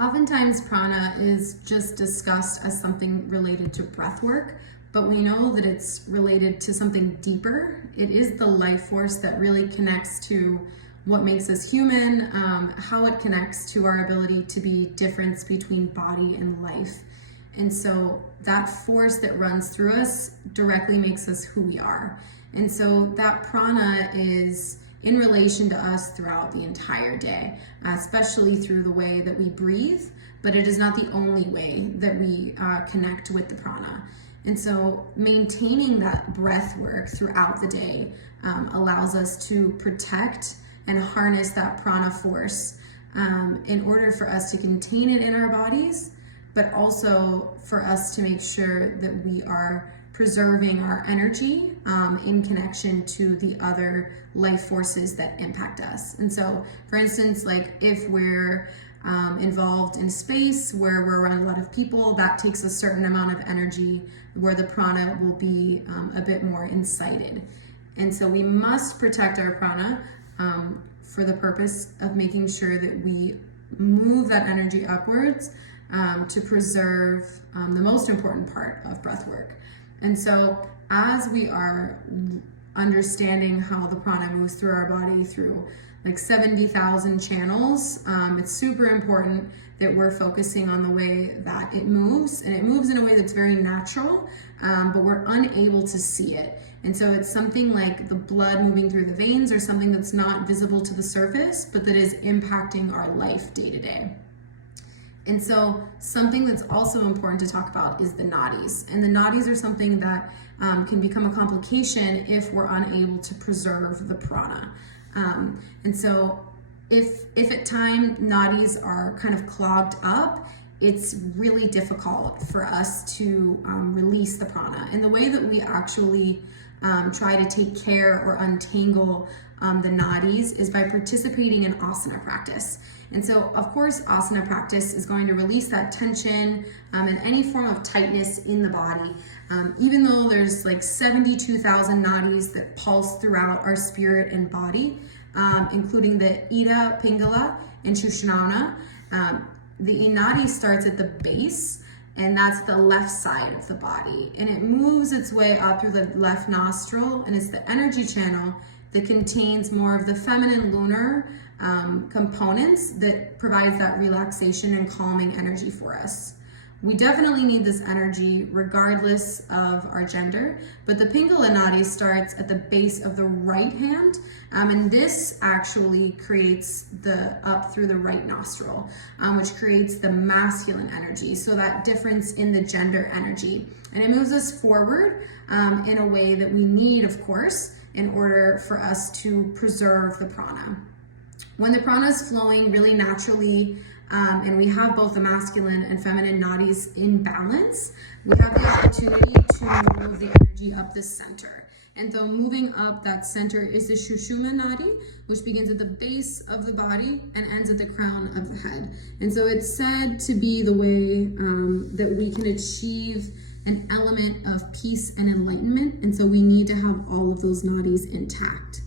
Oftentimes, prana is just discussed as something related to breath work, but we know that it's related to something deeper. It is the life force that really connects to what makes us human, how it connects to our ability to be difference between body and life. And so that force that runs through us directly makes us who we are. And so that prana is in relation to us throughout the entire day, especially through the way that we breathe, but it is not the only way that we connect with the prana. And so maintaining that breath work throughout the day allows us to protect and harness that prana force in order for us to contain it in our bodies, but also for us to make sure that we are preserving our energy in connection to the other life forces that impact us. And so, for instance, like if we're involved in space where we're around a lot of people, that takes a certain amount of energy where the prana will be a bit more incited. And so we must protect our prana for the purpose of making sure that we move that energy upwards to preserve the most important part of breath work. And so as we are understanding how the prana moves through our body through like 70,000 channels, it's super important that we're focusing on the way that it moves, and it moves in a way that's very natural, but we're unable to see it. And so it's something like the blood moving through the veins, or something that's not visible to the surface, but that is impacting our life day to day. And so something that's also important to talk about is the nadis. And the nadis are something that can become a complication if we're unable to preserve the prana. And so if at time nadis are kind of clogged up, it's really difficult for us to release the prana. And the way that we actually try to take care or untangle the nadis is by participating in asana practice. And so, of course, asana practice is going to release that tension and any form of tightness in the body. Even though there's like 72,000 nadis that pulse throughout our spirit and body, including the Ida, Pingala, and Shushana. The Inadi starts at the base, and that's the left side of the body. And it moves its way up through the left nostril, and it's the energy channel that contains more of the feminine lunar components that provides that relaxation and calming energy for us. We definitely need this energy regardless of our gender, but the Pingala Nadi starts at the base of the right hand, and this actually creates the up through the right nostril, which creates the masculine energy, so that difference in the gender energy. And it moves us forward in a way that we need, of course, in order for us to preserve the prana. When the prana is flowing really naturally, and we have both the masculine and feminine nadis in balance, we have the opportunity to move the energy up the center. And so moving up that center is the Shushuma Nadi, which begins at the base of the body and ends at the crown of the head. And so it's said to be the way that we can achieve an element of peace and enlightenment. And so we need to have all of those nadis intact.